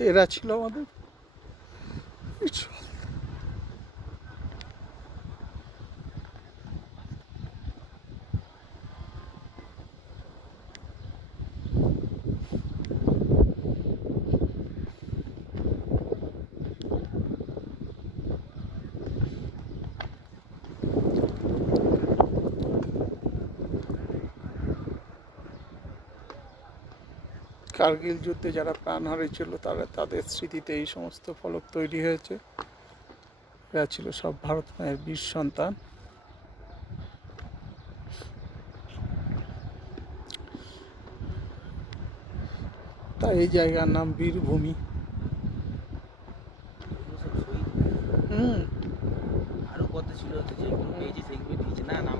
এরা ছিল আমাদের কার্গিল যুদ্ধে যারা প্রাণ হারিয়েছিল তারা তাদের স্মৃতিতে এই সমস্ত ফলক তৈরি হয়েছে। এরা ছিল সব ভারত মায়ের বীর সন্তান। তাই এই জায়গার নাম বীরভূমি। হুম। আরও কত ছিল যে কোনো পেজে দেখবে না